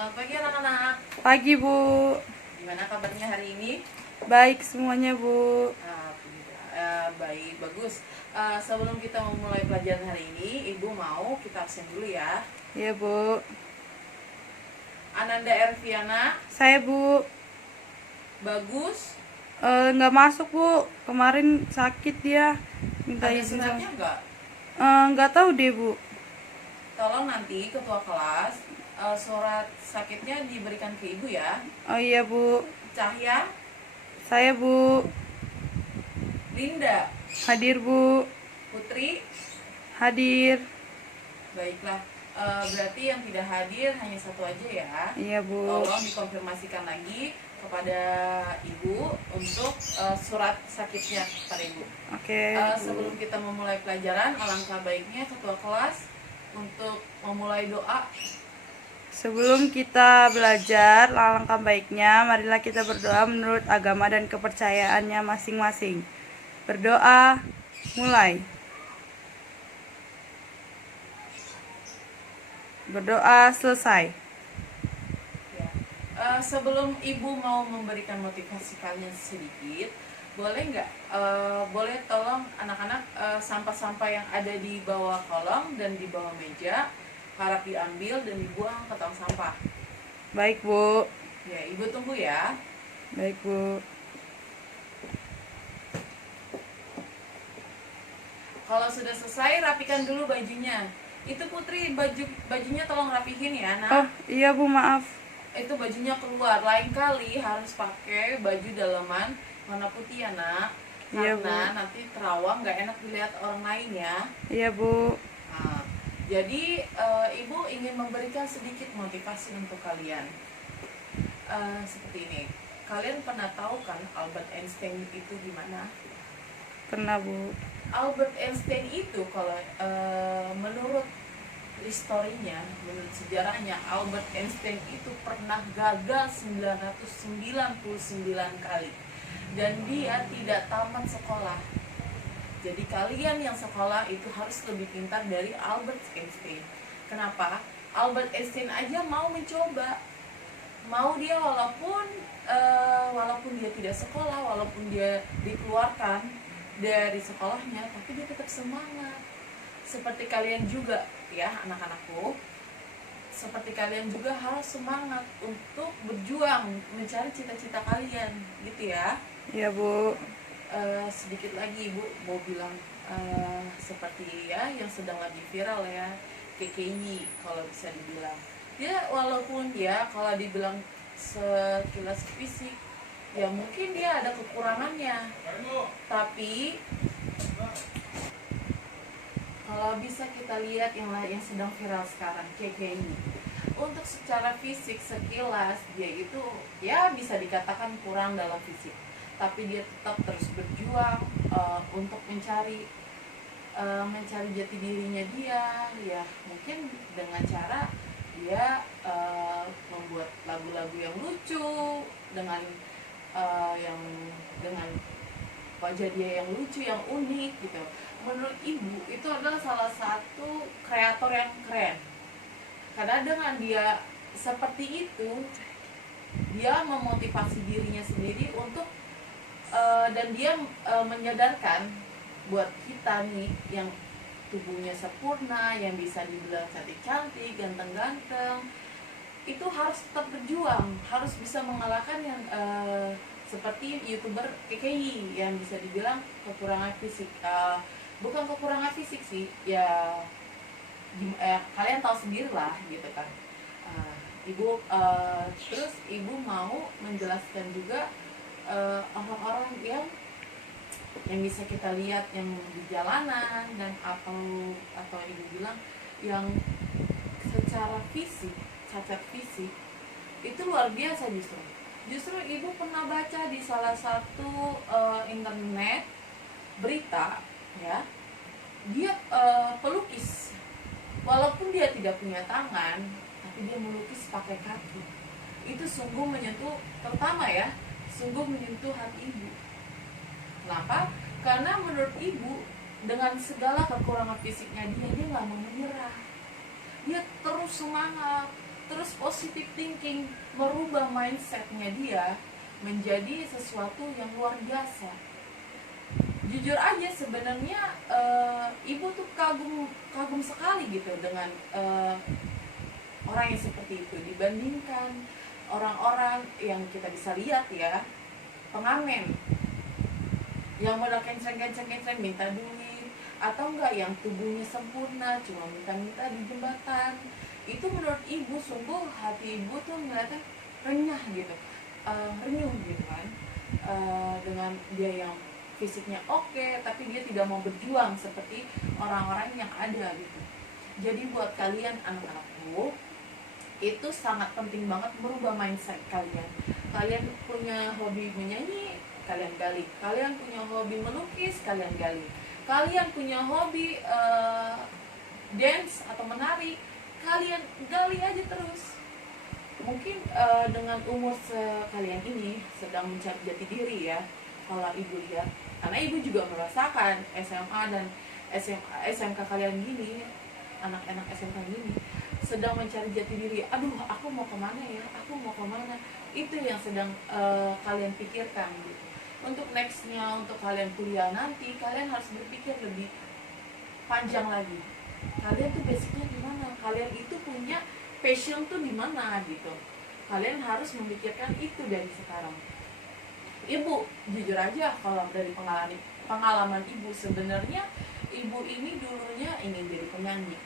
Selamat pagi anak-anak. Pagi, Bu. Gimana kabarnya hari ini? Baik semuanya, Bu. Baik, bagus. Sebelum kita memulai pelajaran hari ini, Ibu mau kita absen dulu ya. Iya, Bu. Ananda Erviana, Saya, Bu. Bagus. Nggak masuk, Bu. Kemarin sakit dia. Minta Ada izin suratnya sama... nggak? Nggak tahu deh, Bu. Tolong nanti ketua kelas surat sakitnya diberikan ke Ibu ya. Oh iya, Bu. Cahya, Saya, Bu. Linda, Hadir, Bu. Putri. Hadir. Baiklah. Berarti yang tidak hadir hanya satu aja ya. Iya, Bu. Tolong dikonfirmasikan lagi kepada Ibu untuk surat sakitnya kepada Ibu. Oke, Bu. Sebelum kita memulai pelajaran, alangkah baiknya ketua kelas untuk memulai doa. Sebelum kita belajar, alangkah baiknya marilah kita berdoa menurut agama dan kepercayaannya masing-masing. Berdoa, mulai. Berdoa selesai. Ya. Sebelum Ibu mau memberikan motivasi kalian sedikit, boleh nggak? Boleh tolong anak-anak sampah-sampah yang ada di bawah kolong dan di bawah meja harap diambil dan dibuang ke tong sampah. Baik, Bu. Ya, Ibu tunggu ya. Baik, Bu. Kalau sudah selesai, rapikan dulu bajunya. Itu Putri, bajunya tolong rapihin ya, Nak. Oh, iya, Bu, maaf. Itu bajunya keluar. Lain kali harus pakai baju dalaman warna putih ya, Nak. Iya, Karena Bu. nanti terawang nggak enak dilihat orang lain ya. Iya, Bu. Nah, jadi Ibu ingin memberikan sedikit motivasi untuk kalian. Seperti ini. Kalian pernah tahu kan Albert Einstein itu gimana? Pernah, Bu. Albert Einstein itu kalau menurut historinya, menurut sejarahnya, Albert Einstein itu pernah gagal 999 kali dan dia tidak tamat sekolah. Jadi kalian yang sekolah itu harus lebih pintar dari Albert Einstein. Kenapa? Albert Einstein aja mau mencoba, mau dia walaupun dia tidak sekolah, walaupun dia dikeluarkan dari sekolahnya, tapi dia tetap semangat. Seperti kalian juga ya anak-anakku, seperti kalian juga harus semangat untuk berjuang mencari cita-cita kalian, gitu ya. Iya, Bu. Sedikit lagi Ibu mau bilang seperti ya yang sedang lagi viral ya, KKI kalau bisa dibilang. Ya walaupun ya kalau dibilang sekilas fisik ya mungkin dia ada kekurangannya, tapi kalau bisa kita lihat yang sedang viral sekarang, KKI, untuk secara fisik sekilas dia itu ya bisa dikatakan kurang dalam fisik, tapi dia tetap terus berjuang untuk mencari jati dirinya dia, ya mungkin dengan cara dia membuat lagu-lagu yang lucu dengan dengan wajah dia yang lucu, yang unik gitu. Menurut Ibu itu adalah salah satu kreator yang keren, karena dengan dia seperti itu dia memotivasi dirinya sendiri untuk dan dia menyadarkan buat kita nih yang tubuhnya sempurna, yang bisa dibilang cantik-cantik, ganteng-ganteng, itu harus tetap berjuang, harus bisa mengalahkan yang seperti YouTuber KKI yang bisa dibilang kekurangan fisik. Bukan kekurangan fisik sih, ya kalian tahu sendiri lah gitu kan. Ibu terus Ibu mau menjelaskan juga orang-orang yang bisa kita lihat yang di jalanan dan atau Ibu bilang yang secara fisik, cacat fisik itu luar biasa. Justru Ibu pernah baca di salah satu internet berita ya, dia pelukis, walaupun dia tidak punya tangan tapi dia melukis pakai kaki. Itu sungguh menyentuh, pertama ya, sungguh menyentuh hati Ibu. Kenapa? Karena menurut Ibu dengan segala kekurangan fisiknya dia nggak mau menyerah, dia terus semangat terus positive thinking, merubah mindsetnya dia menjadi sesuatu yang luar biasa. Jujur aja sebenarnya ibu tuh kagum sekali gitu dengan orang yang seperti itu, dibandingkan orang-orang yang kita bisa lihat ya, pengamen yang modal kenceng minta duit, atau enggak yang tubuhnya sempurna cuma minta-minta di jembatan. Itu menurut ibu sungguh hati ibu tuh ngeliatnya renyah gitu, renyuh gitu kan, dengan dia yang fisiknya oke tapi dia tidak mau berjuang seperti orang-orang yang ada gitu. Jadi buat kalian anak-anakku, itu sangat penting banget merubah mindset kalian. Kalian punya hobi menyanyi, kalian gali. Kalian punya hobi melukis, kalian gali. Kalian punya hobi dance atau menari, kalian gali aja terus. Mungkin dengan umur kalian ini sedang mencari jati diri ya, kalau ibu lihat, karena ibu juga merasakan SMA dan SMK kalian gini, anak-anak SMK gini sedang mencari jati diri. Aduh, aku mau kemana ya, aku mau kemana. Itu yang sedang kalian pikirkan gitu. Untuk nextnya, untuk kalian kuliah nanti, kalian harus berpikir lebih panjang lagi. Kalian tuh basicnya gimana, kalian itu punya passion tuh di mana gitu. Kalian harus memikirkan itu dari sekarang. Ibu jujur aja, kalau dari pengalaman ibu, sebenarnya ibu ini dulunya ingin jadi penyanyi,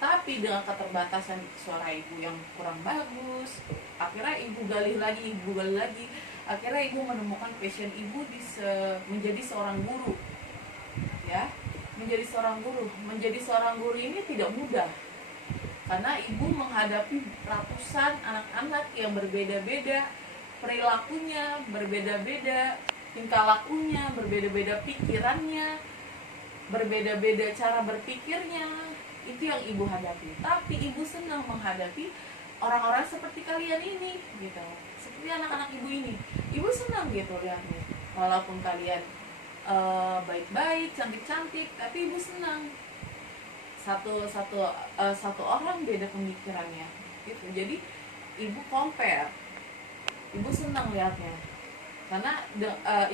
tapi dengan keterbatasan suara ibu yang kurang bagus, akhirnya ibu gali lagi, akhirnya ibu menemukan passion ibu menjadi seorang guru ya. Menjadi seorang guru ini tidak mudah, karena ibu menghadapi ratusan anak-anak yang berbeda-beda perilakunya, berbeda-beda tingkah lakunya, berbeda-beda pikirannya, berbeda-beda cara berpikirnya. Itu yang ibu hadapi. Tapi ibu senang menghadapi orang-orang seperti kalian ini gitu, seperti anak-anak ibu ini. Ibu senang gitu lihatnya, walaupun kalian baik-baik, cantik-cantik, tapi ibu senang satu orang beda pemikirannya gitu. Jadi ibu compare, ibu senang lihatnya, karena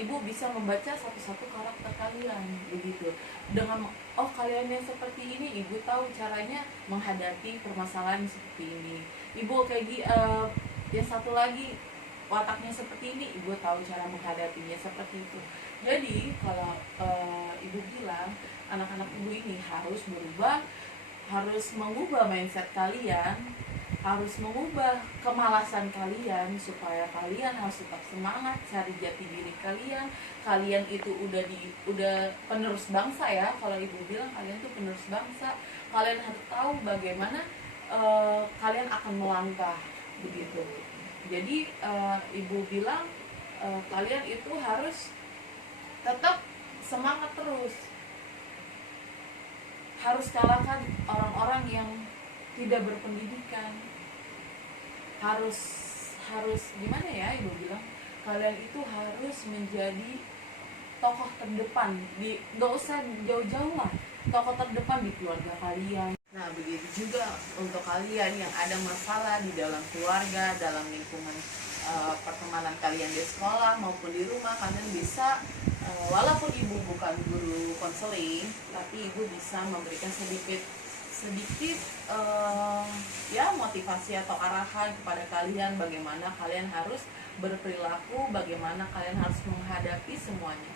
ibu bisa membaca satu-satu karakter kalian begitu. Dengan kalian yang seperti ini, ibu tahu caranya menghadapi permasalahan seperti ini. Ibu kayak yang satu lagi wataknya seperti ini, ibu tahu cara menghadapinya seperti itu. Jadi kalau ibu bilang anak-anak ibu ini harus berubah, harus mengubah mindset kalian, harus mengubah kemalasan kalian, supaya kalian harus tetap semangat cari jati diri kalian. Kalian itu udah penerus bangsa ya, kalau ibu bilang kalian tuh penerus bangsa. Kalian harus tahu bagaimana kalian akan melangkah begitu. Jadi ibu bilang kalian itu harus tetap semangat terus, harus kalahkan orang-orang yang tidak berpendidikan. Harus gimana ya, ibu bilang kalian itu harus menjadi tokoh terdepan nggak usah jauh-jauh lah, tokoh terdepan di keluarga kalian. Nah begitu juga untuk kalian yang ada masalah di dalam keluarga, dalam lingkungan pertemanan kalian di sekolah maupun di rumah, kalian bisa walaupun ibu bukan guru konseling, tapi ibu bisa memberikan sedikit ya motivasi atau arahan kepada kalian, bagaimana kalian harus berperilaku, bagaimana kalian harus menghadapi semuanya.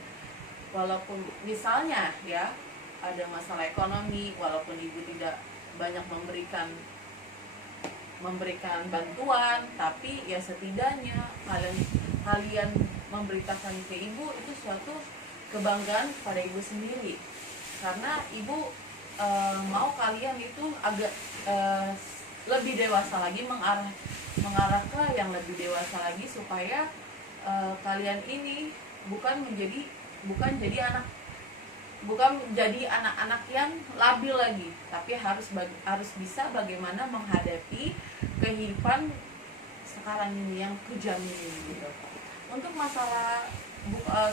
Walaupun misalnya ya ada masalah ekonomi, walaupun ibu tidak banyak memberikan bantuan, tapi ya setidaknya kalian memberitakan ke ibu, itu suatu kebanggaan pada ibu sendiri, karena ibu mau kalian itu agak lebih dewasa lagi, mengarah ke yang lebih dewasa lagi, supaya kalian ini bukan jadi anak-anak yang labil lagi, tapi harus bisa bagaimana menghadapi kehidupan sekarang ini yang kejam ini gitu. Untuk masalah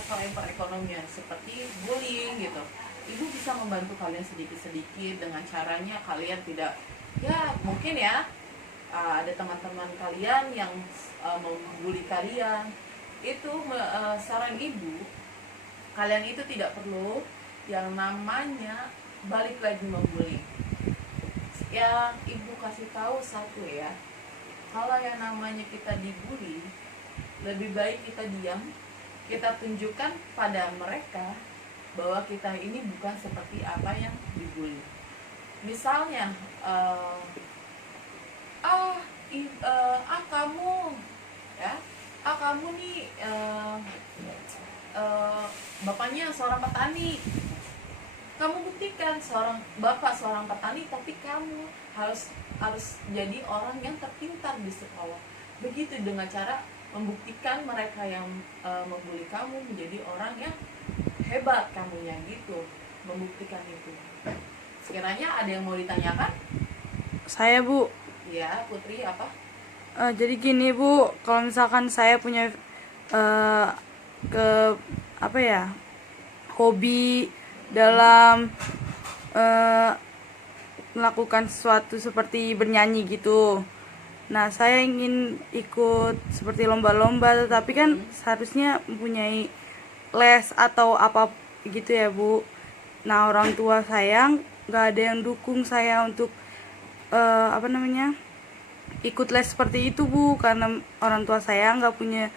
selain perekonomian seperti bullying gitu, ibu bisa membantu kalian sedikit-sedikit dengan caranya kalian tidak, ya mungkin ya ada teman-teman kalian yang membuli kalian, itu saran ibu, kalian itu tidak perlu yang namanya balik lagi membuli. Yang ibu kasih tahu satu ya, kalau yang namanya kita dibully, lebih baik kita diam, kita tunjukkan pada mereka bahwa kita ini bukan seperti apa yang dibully. Misalnya kamu ya, kamu nih bapaknya seorang petani, kamu buktikan seorang bapak seorang petani, tapi kamu harus jadi orang yang terpintar di sekolah. Begitu dengan cara membuktikan mereka yang membuli kamu menjadi orang yang hebat kamunya gitu, membuktikan itu. Sekiranya ada yang mau ditanyakan? Saya, Bu. Ya, Putri, apa? Jadi gini, Bu, kalau misalkan saya punya hobi dalam melakukan sesuatu seperti bernyanyi gitu. Nah, saya ingin ikut seperti lomba-lomba, tetapi kan seharusnya mempunyai les atau apa gitu ya, Bu. Nah, orang tua saya nggak ada yang dukung saya untuk ikut les seperti itu, Bu, karena orang tua saya nggak punya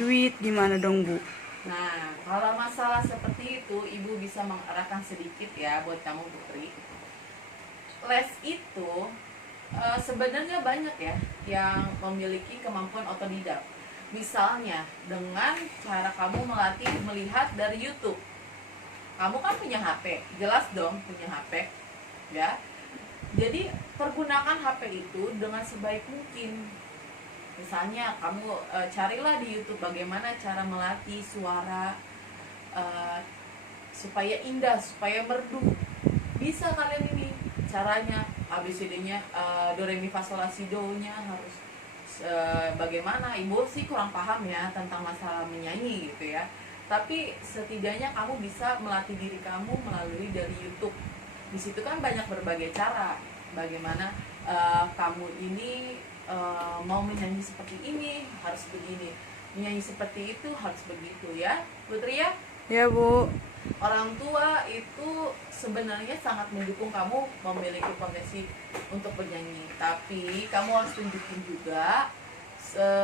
duit. Gimana dong, Bu? Nah, kalau masalah seperti itu, ibu bisa mengarahkan sedikit ya buat kamu, Putri. Les itu sebenarnya banyak ya yang memiliki kemampuan otodidak. Misalnya dengan cara kamu melatih melihat dari YouTube. Kamu kan punya HP, jelas dong punya HP, ya. Jadi pergunakan HP itu dengan sebaik mungkin. Misalnya kamu carilah di YouTube bagaimana cara melatih suara supaya indah, supaya merdu. Bisa kalian ini caranya, ABCD-nya, do re mi fa sol la si do-nya harus bagaimana. Ibu sih kurang paham ya tentang masalah menyanyi gitu ya. Tapi setidaknya kamu bisa melatih diri kamu melalui dari YouTube. Di situ kan banyak berbagai cara bagaimana kamu ini mau menyanyi seperti ini harus begini, menyanyi seperti itu harus begitu ya, Putri ya. Ya, Bu. Orang tua itu sebenarnya sangat mendukung kamu memiliki potensi untuk bernyanyi, tapi kamu harus tunjukin juga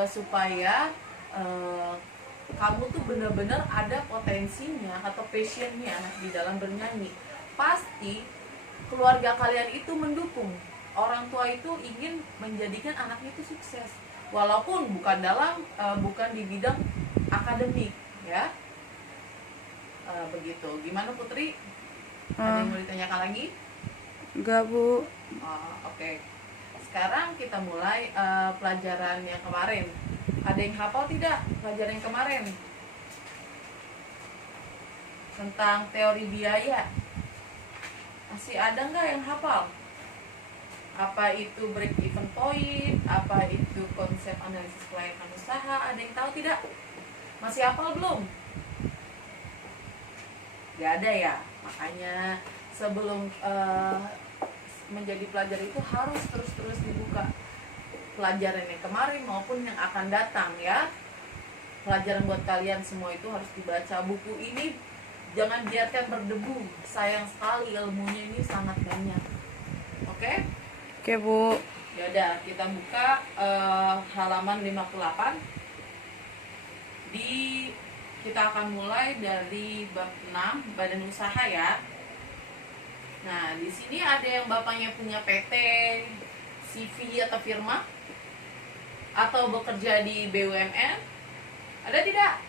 supaya kamu tuh benar-benar ada potensinya atau passionnya di dalam bernyanyi. Pasti keluarga kalian itu mendukung. Orang tua itu ingin menjadikan anaknya itu sukses, walaupun bukan di bidang akademik ya. Begitu. Gimana, Putri? Ada yang mau ditanyakan lagi? Enggak, Bu. Oke. Sekarang kita mulai pelajaran yang kemarin. Ada yang hafal tidak pelajaran yang kemarin? Tentang teori biaya. Masih ada nggak yang hafal? Apa itu break even point? Apa itu konsep analisis kelayakan usaha? Ada yang tahu tidak? Masih hafal belum? Gak ada ya. Makanya sebelum menjadi pelajar itu harus terus dibuka pelajaran yang kemarin maupun yang akan datang ya. Pelajaran buat kalian semua itu harus dibaca. Buku ini jangan biarkan berdebu. Sayang sekali ilmunya ini sangat banyak. Oke? Oke, Bu. Yaudah, kita buka halaman 58. Kita akan mulai dari bab 6, badan usaha ya. Nah, di sini ada yang bapaknya punya PT, CV atau firma, atau bekerja di BUMN. Ada tidak?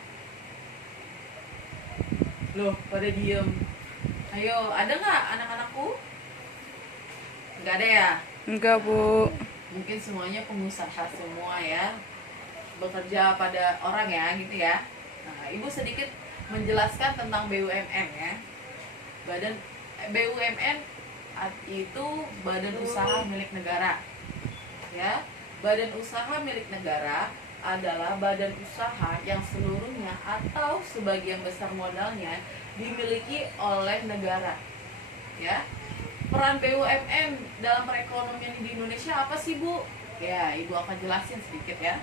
Loh, pada diem. Ayo, ada nggak anak-anakku? Nggak ada ya? Enggak, Bu. Mungkin semuanya pengusaha semua ya, bekerja pada orang ya, gitu ya. Nah, Ibu sedikit menjelaskan tentang BUMN ya. BUMN itu badan usaha milik negara. Ya, badan usaha milik negara adalah badan usaha yang seluruhnya atau sebagian besar modalnya dimiliki oleh negara. Ya. Peran BUMN dalam perekonomian di Indonesia apa sih, Bu? Ya, Ibu akan jelasin sedikit ya.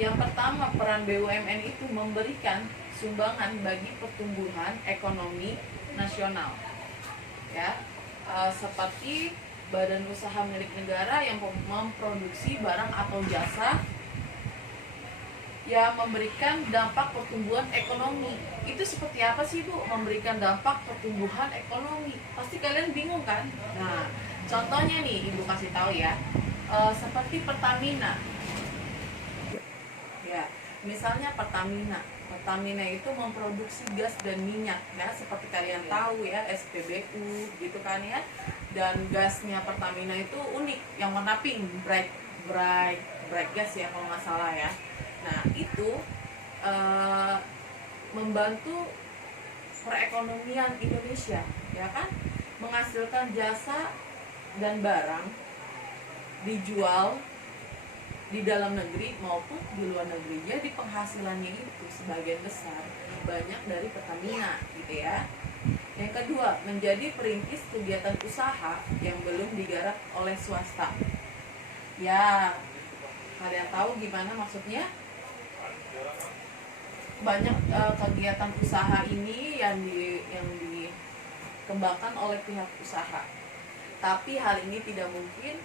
Yang pertama, peran BUMN itu memberikan sumbangan bagi pertumbuhan ekonomi nasional. Ya, seperti badan usaha milik negara yang memproduksi barang atau jasa yang memberikan dampak pertumbuhan ekonomi. Itu seperti apa sih Bu, memberikan dampak pertumbuhan ekonomi? Pasti kalian bingung kan? Nah, contohnya nih Ibu kasih tahu ya. Seperti Pertamina. Ya, misalnya Pertamina. Pertamina itu memproduksi gas dan minyak ya, seperti kalian tahu ya, SPBU gitu kan ya. Dan gasnya Pertamina itu unik, yang warna pink, bright bright gas ya kalau nggak salah ya. Nah, itu membantu perekonomian Indonesia, ya kan? Menghasilkan jasa dan barang dijual di dalam negeri maupun di luar negeri. Jadi penghasilannya itu sebagian besar banyak dari Pertamina gitu ya. Yang kedua, menjadi perintis kegiatan usaha yang belum digarap oleh swasta. Ya, kalian tahu gimana maksudnya? Banyak kegiatan usaha ini yang dikembangkan oleh pihak usaha. Tapi hal ini tidak mungkin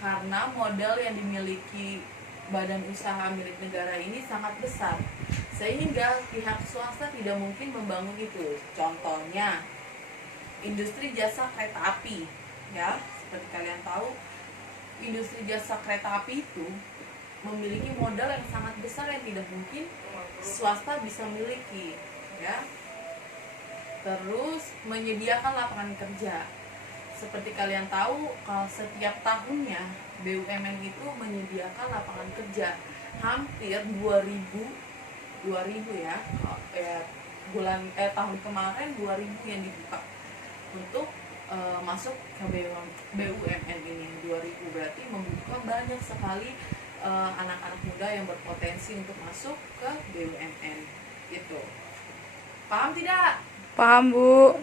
karena modal yang dimiliki badan usaha milik negara ini sangat besar, sehingga pihak swasta tidak mungkin membangun itu. Contohnya industri jasa kereta api ya, seperti kalian tahu, industri jasa kereta api itu memiliki modal yang sangat besar yang tidak mungkin swasta bisa miliki ya. Terus menyediakan lapangan kerja. Seperti kalian tahu, kalau setiap tahunnya BUMN itu menyediakan lapangan kerja hampir 2000 ya. Tahun kemarin 2000 yang dibuka untuk masuk ke BUMN ini. 2000 berarti membuka banyak sekali anak-anak muda yang berpotensi untuk masuk ke BUMN itu. Paham tidak? Paham, Bu.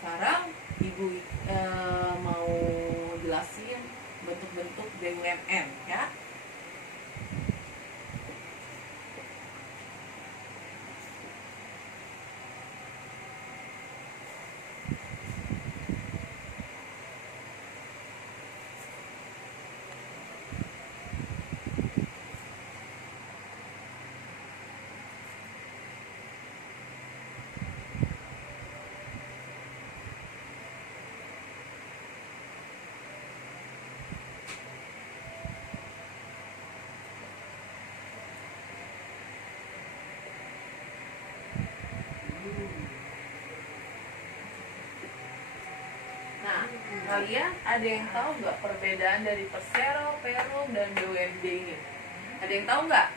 Sekarang Ibu mau jelasin bentuk-bentuk BUMN ya. Nah, kalian ada yang tahu nggak perbedaan dari Persero, Perum, dan BUMD ini? Ada yang tahu nggak?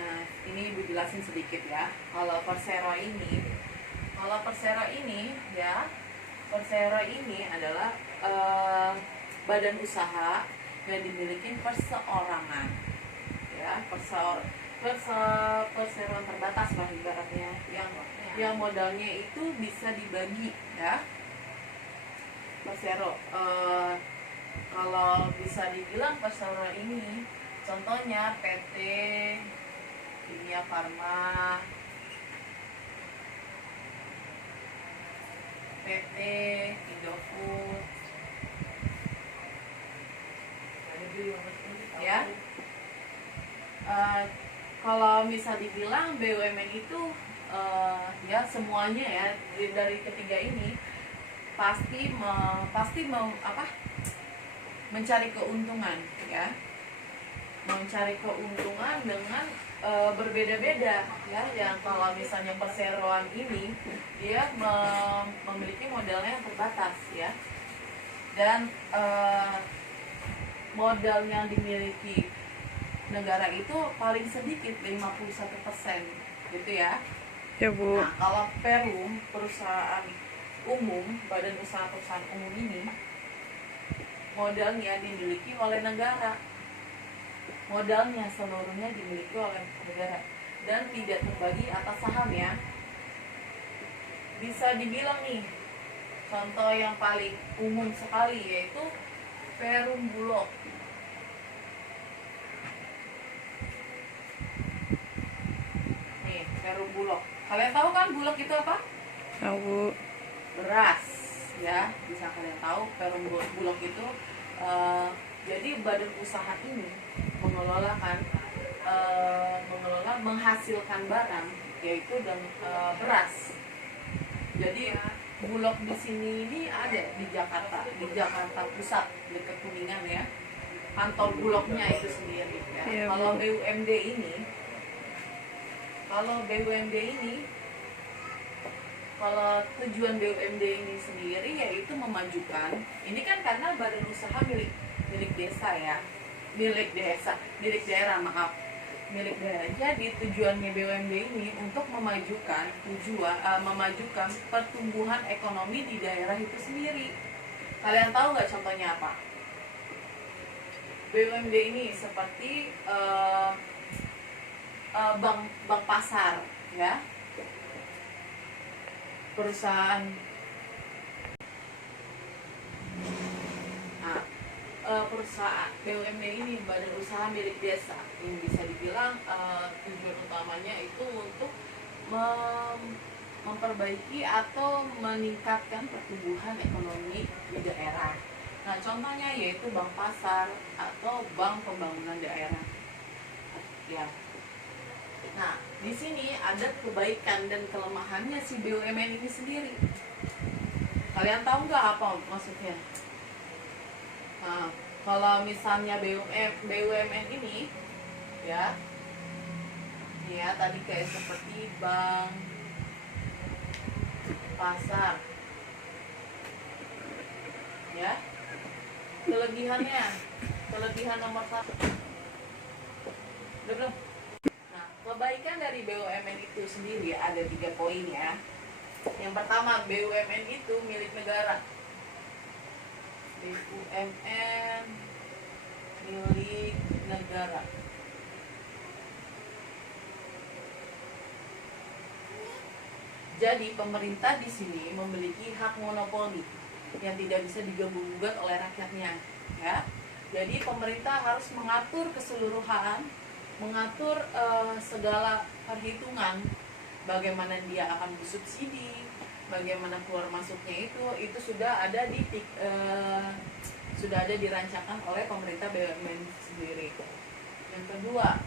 Nah, ini Ibu jelasin sedikit ya. Kalau Persero ini ya, Persero ini adalah badan usaha yang dimiliki perseorangan ya, perseroan terbatas lah ibaratnya, yang modalnya itu bisa dibagi ya. Persero kalau bisa dibilang persero ini contohnya PT Kimia Farma, PT Indofood ya. Kalau bisa dibilang BUMN itu ya semuanya ya, dari ketiga ini pasti mencari keuntungan ya, mencari keuntungan dengan berbeda-beda ya. Yang kalau misalnya perseroan ini dia memiliki modalnya yang terbatas ya, dan modal yang dimiliki negara itu paling sedikit 51% gitu ya. Ya, Bu. Nah, kalau Perum, perusahaan umum, badan usaha perusahaan umum ini modalnya dimiliki oleh negara. Modalnya seluruhnya dimiliki oleh negara dan tidak terbagi atas saham ya. Bisa dibilang nih, Contoh yang paling umum sekali yaitu Perum Bulog. Nih, Perum Bulog. Kalian tahu kan bulog itu apa? Tahu. Beras, ya. Bisa kalian tahu Perum Bulog itu jadi badan usaha ini mengelola menghasilkan barang yaitu beras. Jadi Bulog di sini ini ada di Jakarta Pusat dekat Kuningan ya. Kantor Bulognya itu sendiri ya. Iya, Kalau Bu. BUMD ini kalau tujuan BUMD ini sendiri yaitu memajukan, ini kan karena badan usaha milik desa ya, milik daerah maaf, milik daerah. Jadi tujuannya BUMD ini untuk memajukan pertumbuhan ekonomi di daerah itu sendiri. Kalian tahu nggak contohnya apa? BUMD ini seperti bank pasar ya, perusahaan perusahaan BUMD ini badan usaha milik desa yang bisa dibilang tujuan utamanya itu untuk memperbaiki atau meningkatkan pertumbuhan ekonomi di daerah. Nah, contohnya yaitu bank pasar atau bank pembangunan daerah. Ya. Nah, di sini ada kebaikan dan kelemahannya si BUMN ini sendiri. Kalian tahu nggak apa maksudnya? Nah, kalau misalnya BUMN ini, ya tadi kayak seperti bank, pasar, ya. Kelebihan nomor 1. Udah belum? Nah, kebaikan dari BUMN itu sendiri ada 3 poin ya. Yang pertama, BUMN itu milik negara. BUMN milik negara. Jadi pemerintah di sini memiliki hak monopoli yang tidak bisa diganggu-gugat oleh rakyatnya, ya. Jadi pemerintah harus mengatur keseluruhan, mengatur segala perhitungan, bagaimana dia akan bersubsidi, bagaimana keluar masuknya itu sudah ada dirancangkan oleh pemerintah BUMN sendiri. Yang kedua,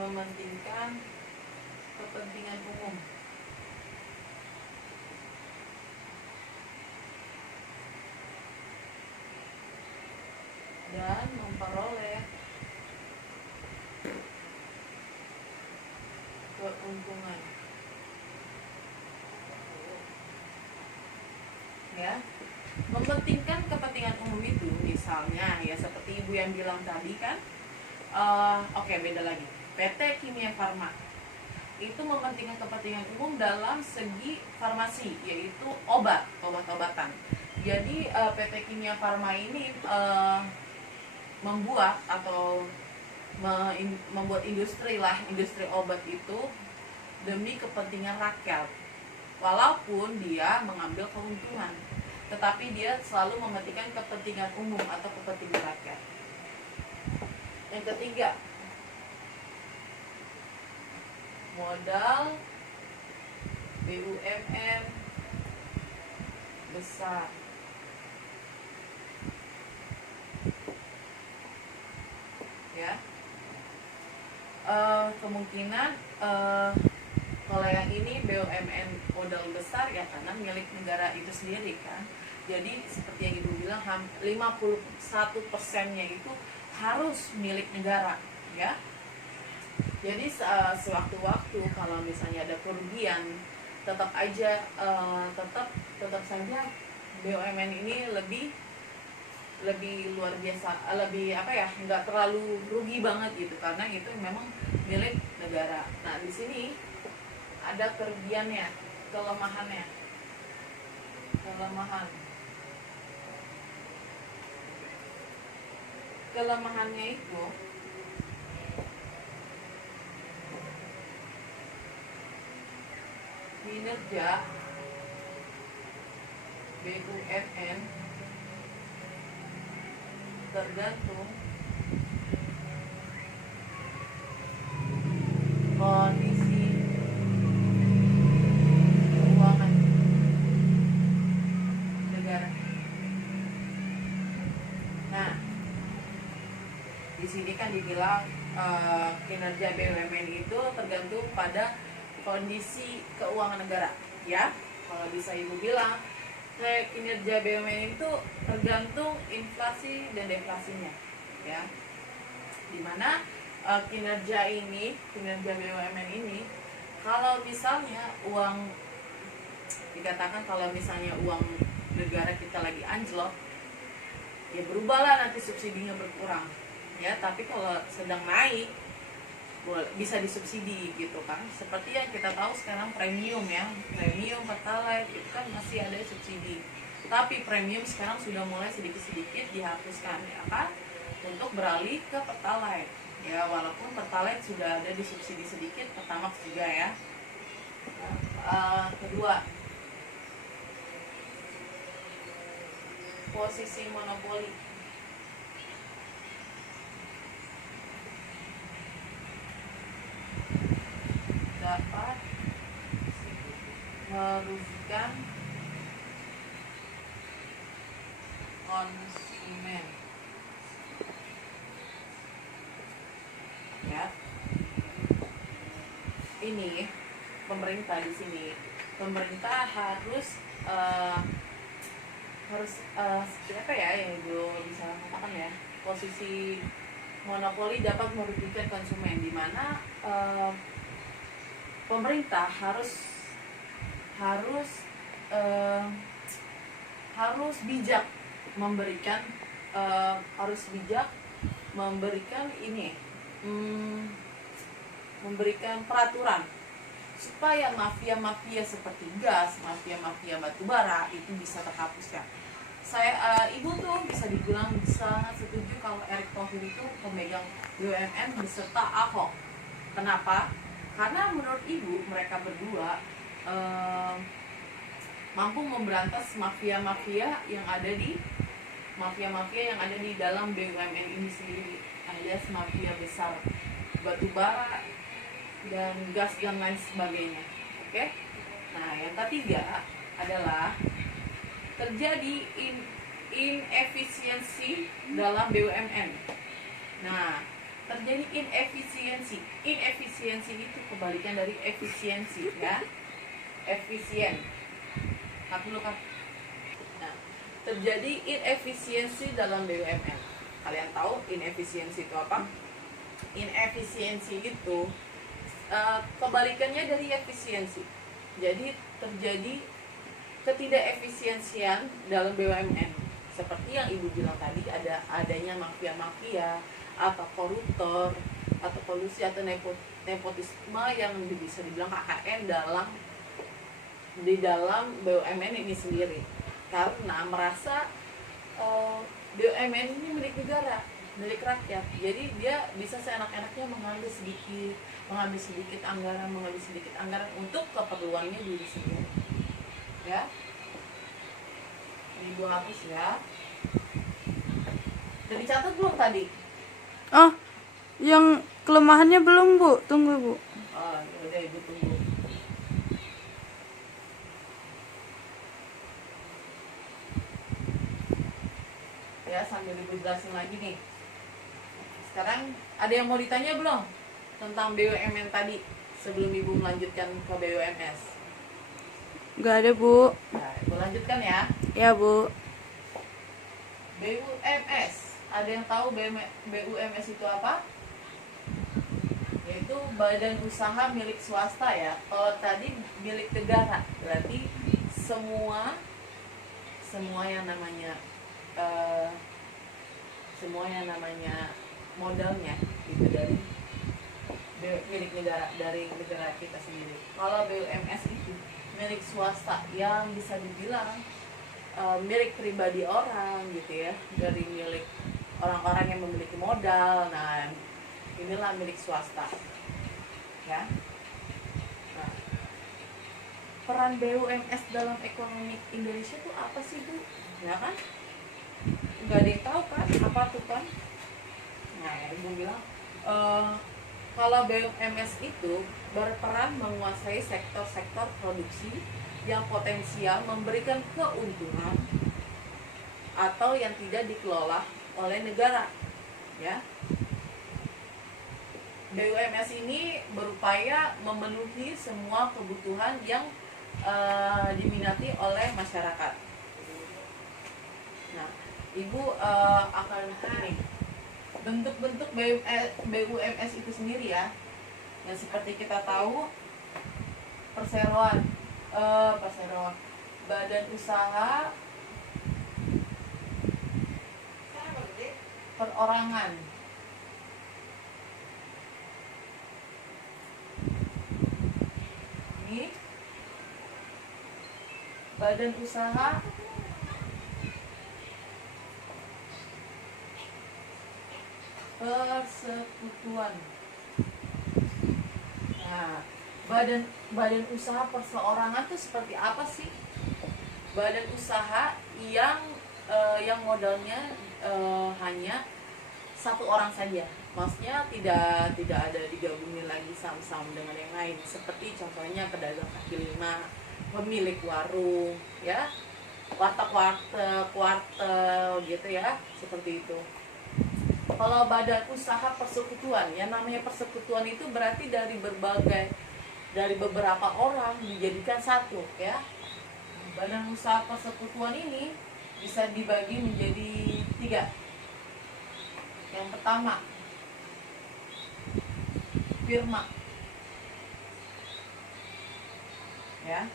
mementingkan kepentingan umum. Dan memperoleh keuntungan. Ya, mementingkan kepentingan umum itu misalnya ya seperti ibu yang bilang tadi kan, oke, beda lagi. PT Kimia Farma itu mementingkan kepentingan umum dalam segi farmasi, yaitu obat-obatan. Jadi PT Kimia Farma ini membuat industri obat itu demi kepentingan rakyat. Walaupun dia mengambil keuntungan, tetapi dia selalu mementingkan kepentingan umum atau kepentingan rakyat. Yang ketiga, modal BUMN besar. Ya, kemungkinan kalau yang ini BUMN modal besar ya karena milik negara itu sendiri kan. Jadi seperti yang ibu bilang 51%-nya itu harus milik negara ya. Jadi sewaktu-waktu kalau misalnya ada kerugian tetap saja BUMN ini lebih luar biasa, nggak terlalu rugi banget gitu karena itu memang milik negara. Nah, di sini ada kerugiannya, kelemahan. kelemahannya itu kinerja BUMN tergantung kondisi keuangan negara. Nah, di sini kan dibilang kinerja BUMN itu tergantung pada kondisi keuangan negara, ya. Kalau bisa ibu bilang, kinerja BUMN itu tergantung inflasi dan deflasinya, ya. Dimana kinerja BUMN ini, kalau misalnya dikatakan kalau misalnya uang negara kita lagi anjlok, ya berubahlah nanti subsidinya berkurang, ya. Tapi kalau sedang naik, bisa disubsidi gitu kan. Seperti yang kita tahu sekarang premium pertalite itu kan masih ada subsidi, tapi premium sekarang sudah mulai sedikit-sedikit dihapuskan, ya kan, untuk beralih ke pertalite, ya. Walaupun pertalite sudah ada disubsidi sedikit, pertamax juga, ya. Kedua, posisi monopoli. Dapat merugikan konsumen, ya. Ini pemerintah di sini, pemerintah harus apa ya yang Ibu bisa katakan, ya, posisi monopoli dapat merugikan konsumen, di mana pemerintah harus bijak memberikan memberikan peraturan supaya mafia-mafia seperti gas, mafia-mafia batubara itu bisa terhapuskan. Ibu tuh bisa dibilang sangat setuju kalau Erick Thohir itu pemegang BUMN beserta Ahok. Kenapa? Karena menurut ibu mereka berdua mampu memberantas mafia-mafia yang ada di dalam BUMN ini sendiri, alias mafia besar batubara dan gas dan lain sebagainya. Oke? Nah, yang ketiga adalah terjadi inefisiensi dalam BUMN. Nah, terjadi inefisiensi itu kebalikan dari efisiensi, ya. Efisien. Dulu kan. Nah, terjadi inefisiensi dalam BUMN. Kalian tahu inefisiensi itu apa? Inefisiensi itu kebalikannya dari efisiensi. Jadi terjadi ketidakefisiensian dalam BUMN. Seperti yang Ibu bilang tadi, adanya mafia-mafia atau koruptor atau kolusi atau nepotisme yang bisa dibilang KKN di dalam BUMN ini sendiri, karena merasa BUMN ini milik negara, milik rakyat. Jadi dia bisa seenak-enaknya mengambil sedikit anggaran untuk keperluannya diri sendiri, ya. Ibu hapus, ya. Udah dicatat belum tadi? Oh, yang kelemahannya belum, Bu. Tunggu, Bu. Oh, udah Ibu tunggu. Ya, sambil Ibu jelasin lagi nih. Sekarang ada yang mau ditanya belum tentang BUMN tadi sebelum Ibu melanjutkan ke BUMS? Nggak ada, Bu. Nah, Ibu lanjutkan, ya. Ya, Bu. BUMS, ada yang tahu BUMS itu apa? Yaitu badan usaha milik swasta, ya. Kalau tadi milik negara, berarti semua yang namanya modalnya itu dari milik negara, dari negara kita sendiri. Kalau BUMS itu milik swasta yang bisa dibilang milik pribadi orang, gitu ya, dari milik orang-orang yang memiliki modal. Nah, inilah milik swasta, ya. Nah, peran BUMS dalam ekonomi Indonesia itu apa sih, Bu? Ya kan? Nggak ada yang tahu kan apa tuh kan? Nah, Ibu bilang kalau BUMS itu berperan menguasai sektor-sektor produksi yang potensial memberikan keuntungan atau yang tidak dikelola oleh negara, ya. BUMS ini berupaya memenuhi semua kebutuhan yang diminati oleh masyarakat. Nah, Ibu akan ini bentuk-bentuk BUMS itu sendiri, ya. Yang seperti kita tahu, perseroan, badan usaha perorangan, ini badan usaha persekutuan. Nah, badan usaha perseorangan tuh seperti apa sih? Badan usaha yang modalnya hanya satu orang saja, maksudnya tidak ada digabungin lagi sama-sama dengan yang lain, seperti contohnya pedagang kaki lima, pemilik warung, ya, warteg gitu, ya, seperti itu. Kalau badan usaha persekutuan, yang namanya persekutuan itu berarti dari beberapa orang dijadikan satu, ya. Badan usaha persekutuan ini bisa dibagi menjadi 3. Yang pertama, firma, ya.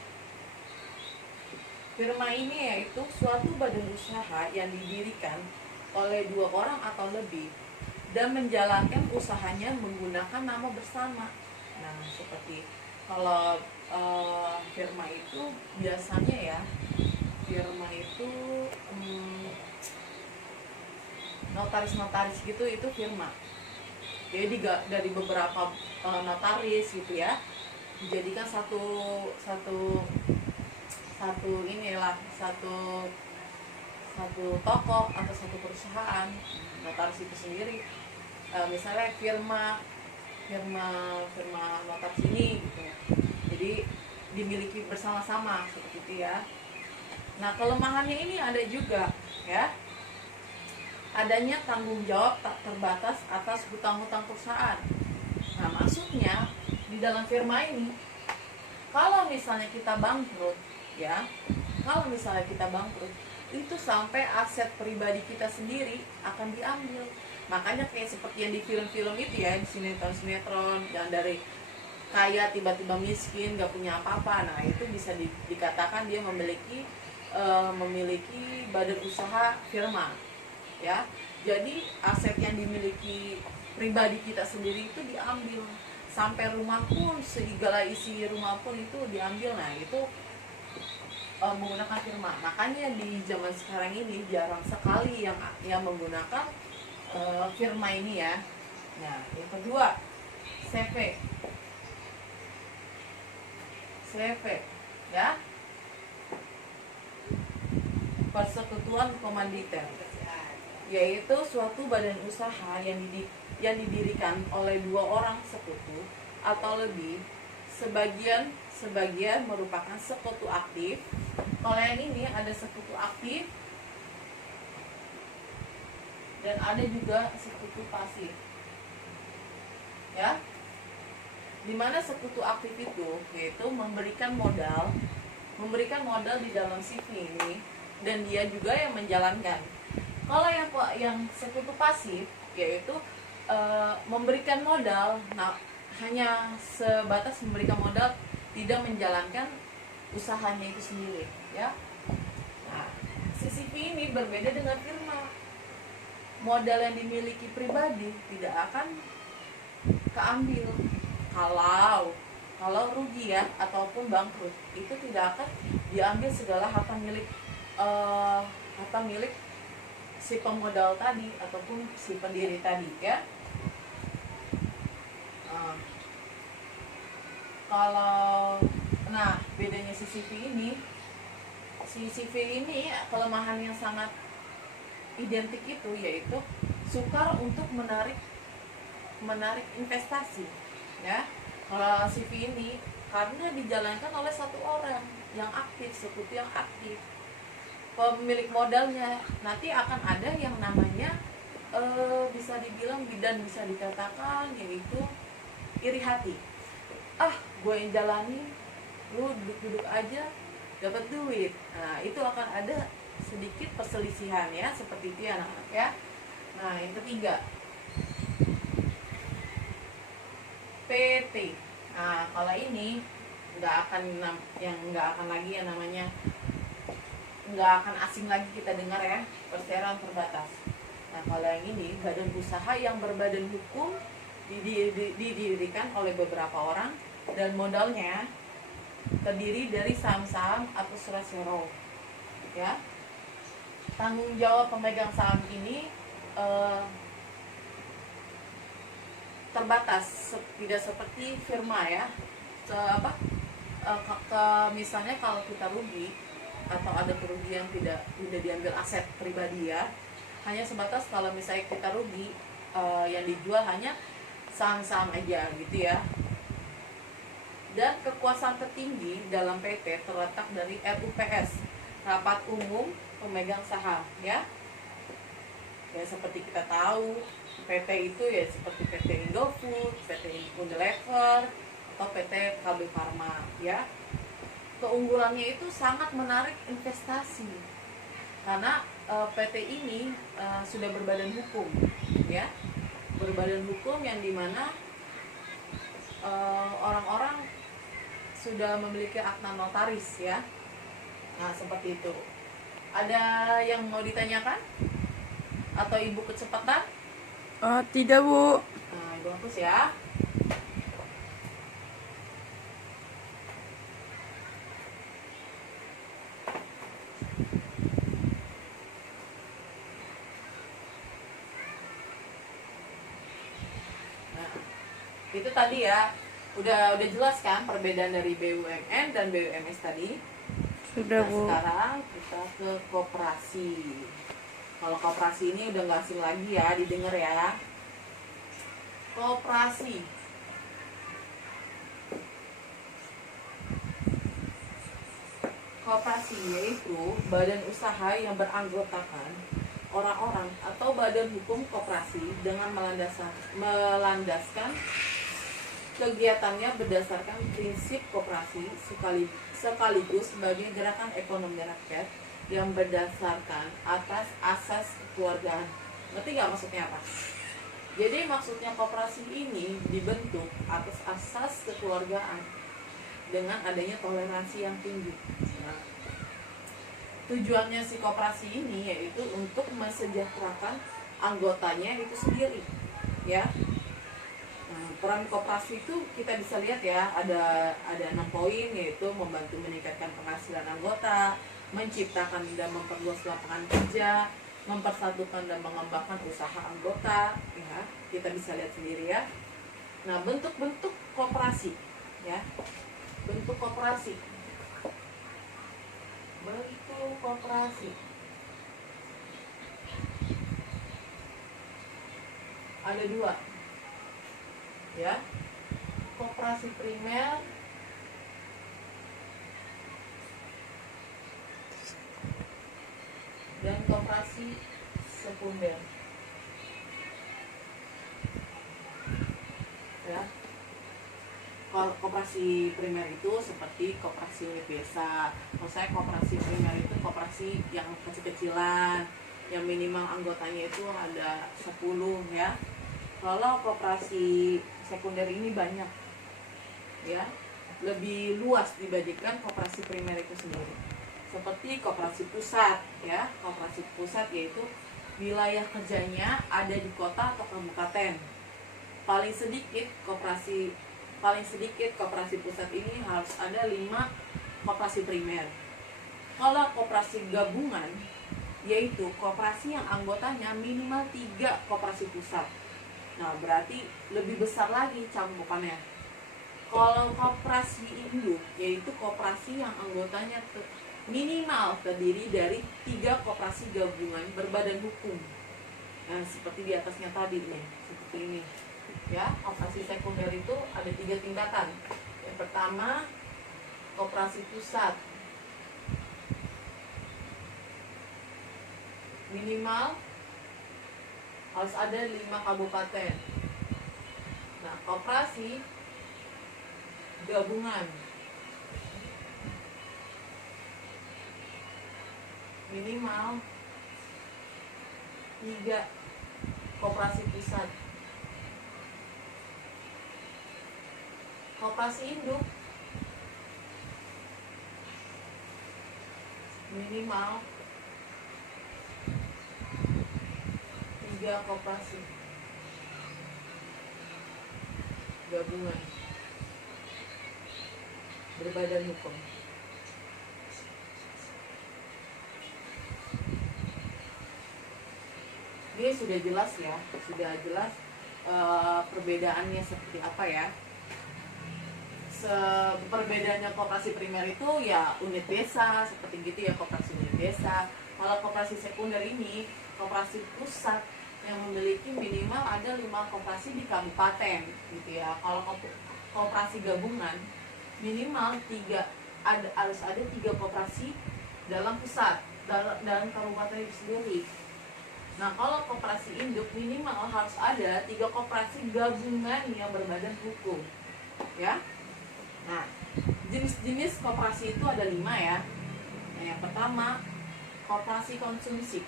Firma ini yaitu suatu badan usaha yang didirikan oleh 2 orang atau lebih dan menjalankan usahanya menggunakan nama bersama. Nah, seperti kalau firma itu biasanya, ya, firma itu notaris gitu, itu firma. Jadi dari beberapa notaris gitu, ya, dijadikan satu toko atau satu perusahaan. Notaris itu sendiri, misalnya firma notaris ini gitu, jadi dimiliki bersama-sama seperti itu, ya. Nah, kelemahannya ini ada juga, ya, adanya tanggung jawab tak terbatas atas hutang-hutang perusahaan. Nah, maksudnya di dalam firma ini, kalau misalnya kita bangkrut, ya, itu sampai aset pribadi kita sendiri akan diambil. Makanya kayak seperti yang di film-film itu, ya, di sinetron yang dari kaya tiba-tiba miskin, gak punya apa-apa. Nah, itu bisa dikatakan dia memiliki badan usaha firma, ya. Jadi aset yang dimiliki pribadi kita sendiri itu diambil, sampai rumah pun, segala isi rumah pun itu diambil. Nah, itu menggunakan firma. Makanya di zaman sekarang ini jarang sekali yang menggunakan firma ini, ya. Nah, yang kedua, CV, ya, persekutuan komanditer, yaitu suatu badan usaha yang didirikan oleh 2 orang sekutu atau lebih, sebagian merupakan sekutu aktif. Kalau yang ini ada sekutu aktif dan ada juga sekutu pasif, ya. Dimana sekutu aktif itu yaitu memberikan modal di dalam CV ini, dan dia juga yang menjalankan. Kalau yang sekutu pasif yaitu memberikan modal, nah, hanya sebatas memberikan modal, tidak menjalankan usahanya itu sendiri, ya. Nah, CCP ini berbeda dengan firma. Modal yang dimiliki pribadi tidak akan keambil kalau rugi, ya, ataupun bangkrut, itu tidak akan diambil segala harta milik si pemodal tadi ataupun si pendiri tadi ya. Nah, kalau bedanya si CV ini kelemahan yang sangat identik itu yaitu sukar untuk menarik investasi ya. Kalau CV ini karena dijalankan oleh satu orang yang aktif, sekutu yang aktif, pemilik modalnya, nanti akan ada yang namanya bisa dibilang dan bisa dikatakan yaitu iri hati. Gue yang jalani, lu duduk-duduk aja dapat duit. Nah, itu akan ada sedikit perselisihan ya, seperti itu ya anak-anak ya. Nah, yang ketiga, PT. Nah, kalau ini nggak akan lagi yang namanya, nggak akan asing lagi kita dengar ya, perseroan terbatas. Nah, kalau yang ini badan usaha yang berbadan hukum didirikan oleh beberapa orang dan modalnya terdiri dari saham-saham atau surat share ya. Tanggung jawab pemegang saham ini terbatas, tidak seperti firma ya. Misalnya kalau kita rugi atau ada kerugian tidak diambil aset pribadi ya, hanya sebatas kalau misalnya kita rugi yang dijual hanya saham-saham aja gitu ya. Dan kekuasaan tertinggi dalam PT terletak dari RUPS, Rapat Umum Pemegang Saham ya. Ya seperti kita tahu PT itu ya seperti PT Indofood, PT Unilever, atau PT KB Pharma ya. Keunggulannya itu sangat menarik investasi karena PT ini sudah berbadan hukum ya, berbadan hukum yang dimana orang-orang sudah memiliki akta notaris ya. Nah seperti itu. Ada yang mau ditanyakan atau ibu kecepatan? Tidak Bu. Nah, ibu hapus ya. Itu tadi ya, udah jelas kan perbedaan dari BUMN dan BUMS tadi. Sudah Nah, Bu. sekarang kita ke koperasi. Kalau koperasi ini udah nggak asing lagi ya, didengar ya. Koperasi. Koperasi yaitu badan usaha yang beranggotakan orang-orang atau badan hukum koperasi dengan melandaskan kegiatannya berdasarkan prinsip koperasi sekaligus sebagai gerakan ekonomi rakyat yang berdasarkan atas asas kekeluargaan. Ngerti nggak maksudnya apa? Jadi maksudnya koperasi ini dibentuk atas asas kekeluargaan dengan adanya toleransi yang tinggi. Nah, tujuannya si koperasi ini yaitu untuk mensejahterakan anggotanya itu sendiri, ya. Nah, peran koperasi itu kita bisa lihat ya, ada 6 poin, yaitu membantu meningkatkan penghasilan anggota, menciptakan dan memperluas lapangan kerja, mempersatukan dan mengembangkan usaha anggota, ya. Kita bisa lihat sendiri ya. Nah, bentuk-bentuk koperasi, ya. Bentuk koperasi. Bentuk koperasi. Ada 2. Ya. Koperasi primer dan koperasi sekunder. Ya. Kalau koperasi primer itu seperti koperasi unit biasa. Kalau saya koperasi primer itu koperasi yang kecil-kecilan, yang minimal anggotanya itu ada 10 ya. Kalau koperasi sekunder ini banyak, ya, lebih luas dibandingkan koperasi primer itu sendiri. Seperti koperasi pusat, ya, koperasi pusat yaitu wilayah kerjanya ada di kota atau kabupaten. Paling sedikit koperasi pusat ini harus ada 5 koperasi primer. Kalau koperasi gabungan yaitu koperasi yang anggotanya minimal 3 koperasi pusat. Nah, berarti lebih besar lagi campukannya. Kalau koperasi induk, yaitu koperasi yang anggotanya minimal terdiri dari 3 koperasi gabungan berbadan hukum. Nah, seperti di atasnya tadi nih, seperti ini. Ya, koperasi sekunder itu ada 3 tingkatan. Yang pertama, koperasi pusat. Minimal harus ada 5 kabupaten. Nah, koperasi gabungan minimal 3 koperasi pusat. Koperasi induk minimal 3 koperasi gabungan berbadan hukum. Ini sudah jelas ya, sudah jelas perbedaannya seperti apa ya. Perbedaannya koperasi primer itu ya unit desa, seperti gitu ya, koperasi unit desa. Kalau koperasi sekunder ini koperasi pusat yang memiliki minimal ada 5 koperasi di kabupaten gitu ya. Kalau koperasi gabungan minimal harus ada 3 koperasi dalam pusat, dalam kabupaten itu sendiri. Nah, kalau koperasi induk minimal harus ada 3 koperasi gabungan yang berbadan hukum ya. Nah, jenis-jenis koperasi itu ada 5 ya. Nah, yang pertama, koperasi konsumsi.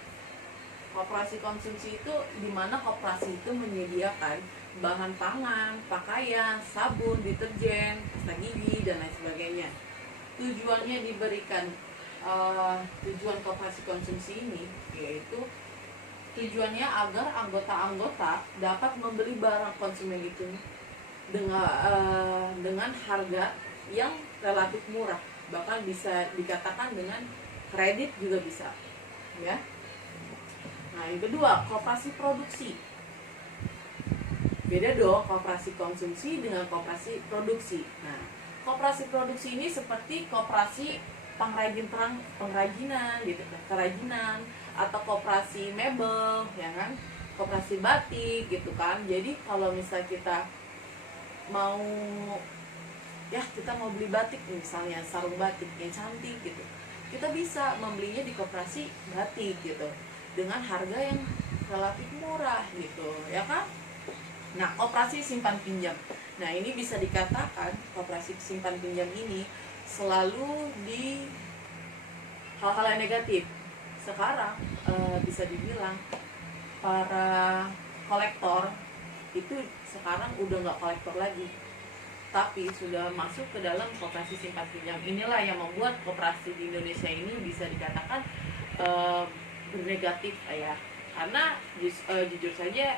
Koperasi konsumsi itu di mana koperasi itu menyediakan bahan pangan, pakaian, sabun, deterjen, pasta gigi, dan lain sebagainya. Tujuannya diberikan tujuan koperasi konsumsi ini yaitu tujuannya agar anggota-anggota dapat membeli barang konsumen itu dengan harga yang relatif murah, bahkan bisa dikatakan dengan kredit juga bisa ya. Nah, yang kedua, koperasi produksi. Beda dong koperasi konsumsi dengan koperasi produksi. Nah, koperasi produksi ini seperti koperasi pengrajinan gitu, kerajinan, atau koperasi mebel ya kan, koperasi batik gitu kan. Jadi kalau misal kita mau beli batik misalnya, sarung batik yang cantik gitu, kita bisa membelinya di koperasi batik gitu dengan harga yang relatif murah gitu ya kan. Nah, koperasi simpan pinjam, nah ini bisa dikatakan koperasi simpan pinjam ini selalu di hal-hal yang negatif. Sekarang bisa dibilang para kolektor itu sekarang udah nggak kolektor lagi, tapi sudah masuk ke dalam koperasi simpan pinjam. Inilah yang membuat koperasi di Indonesia ini bisa dikatakan bernegatif ya, karena jujur saja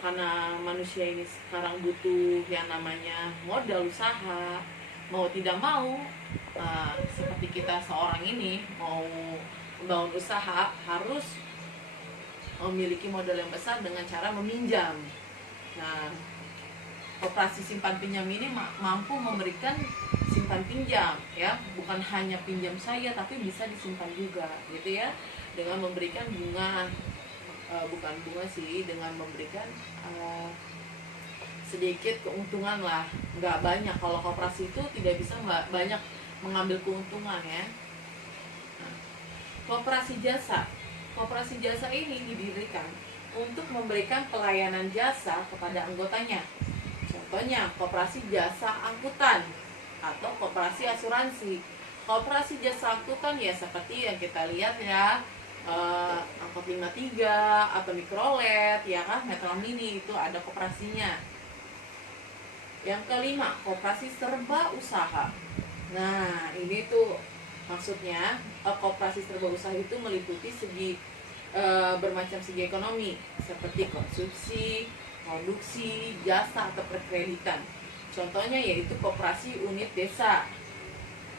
karena manusia ini sekarang butuh yang namanya modal usaha, mau tidak mau seperti kita seorang ini mau membangun usaha harus memiliki modal yang besar dengan cara meminjam. Nah, koperasi simpan pinjam ini mampu memberikan simpan pinjam ya, bukan hanya pinjam saya tapi bisa disimpan juga gitu ya, dengan memberikan bunga, bukan bunga sih, dengan memberikan sedikit keuntungan lah, nggak banyak. Kalau koperasi itu tidak bisa banyak mengambil keuntungan ya. Nah, koperasi jasa. Koperasi jasa ini didirikan untuk memberikan pelayanan jasa kepada anggotanya. Contohnya koperasi jasa angkutan atau koperasi asuransi. Koperasi jasa angkutan ya seperti yang kita lihat ya, angkot 53 atau mikrolet ya kan, metro mini itu ada koperasinya. Yang kelima, koperasi serba usaha. Nah, ini tuh maksudnya koperasi serba usaha itu meliputi bermacam segi ekonomi seperti konsumsi, produksi, jasa atau perkreditan. Contohnya yaitu koperasi unit desa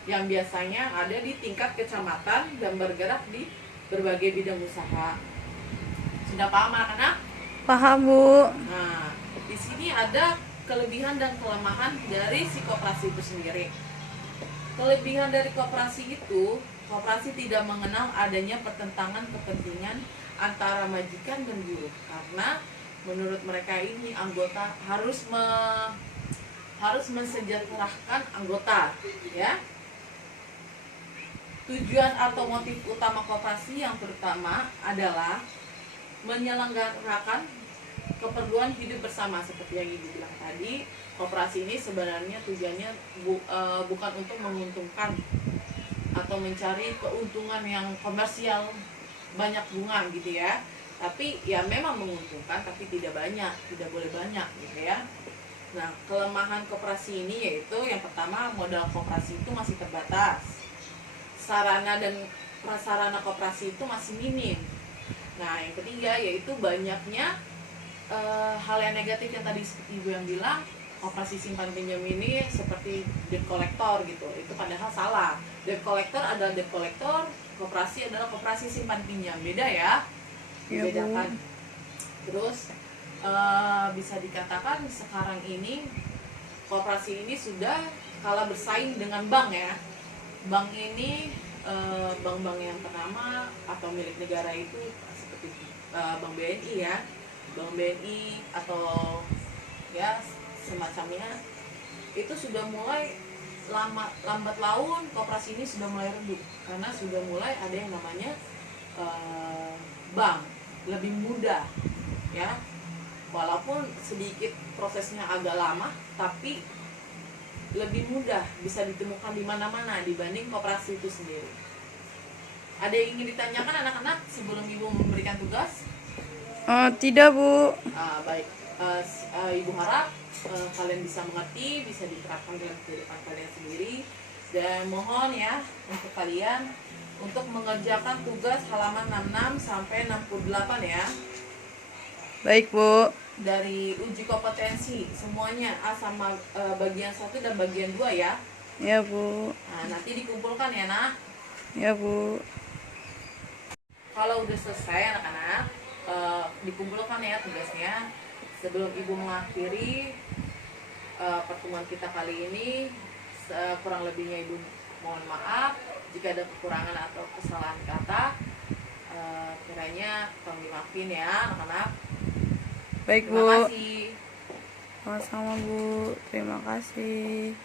yang biasanya ada di tingkat kecamatan dan bergerak di berbagai bidang usaha. Sudah paham anak-anak? Paham, Bu. Nah, di sini ada kelebihan dan kelemahan dari si koperasi itu sendiri. Kelebihan dari koperasi itu, koperasi tidak mengenal adanya pertentangan kepentingan antara majikan dan buruh, karena menurut mereka ini anggota harus mensejahterakan anggota, ya. Tujuan atau motif utama koperasi yang terutama adalah menyelenggarakan keperluan hidup bersama. Seperti yang Ibu bilang tadi, koperasi ini sebenarnya tujuannya bukan untuk menguntungkan atau mencari keuntungan yang komersial banyak bunga gitu ya, tapi ya memang menguntungkan tapi tidak banyak, tidak boleh banyak gitu ya. Nah, kelemahan koperasi ini yaitu yang pertama, modal koperasi itu masih terbatas, sarana dan prasarana koperasi itu masih minim. Nah, yang ketiga yaitu banyaknya hal yang negatif yang tadi seperti Ibu yang bilang, koperasi simpan pinjam ini seperti debt collector gitu. Itu padahal salah. Debt collector adalah debt collector, koperasi adalah koperasi simpan pinjam. Beda ya. Dibedakan. Terus bisa dikatakan sekarang ini koperasi ini sudah kalah bersaing dengan bank ya. Bank ini bank-bank yang ternama atau milik negara itu seperti Bank BNI ya. Bank BNI atau ya semacamnya itu sudah mulai lambat laun koperasi ini sudah mulai redup karena sudah mulai ada yang namanya bank lebih mudah ya, walaupun sedikit prosesnya agak lama tapi lebih mudah bisa ditemukan di mana-mana dibanding koperasi itu sendiri. Ada yang ingin ditanyakan anak-anak sebelum Ibu memberikan tugas? Tidak, Bu. Baik, Ibu harap kalian bisa mengerti, bisa diterapkan dalam kehidupan kalian sendiri, dan mohon ya untuk kalian untuk mengerjakan tugas halaman 66 sampai 68 ya. Baik, Bu. Dari uji kompetensi semuanya A sama bagian 1 dan bagian 2 ya. Ya, Bu. Nah, nanti dikumpulkan ya, Nak. Ya, Bu. Kalau udah selesai anak-anak, dikumpulkan ya tugasnya. Sebelum Ibu mengakhiri pertemuan kita kali ini, kurang lebihnya Ibu mohon maaf jika ada kekurangan atau kesalahan kata, kiranya kami maafin ya anak-anak. Baik, Terima Bu. kasih. Sama-sama, Bu. Terima kasih.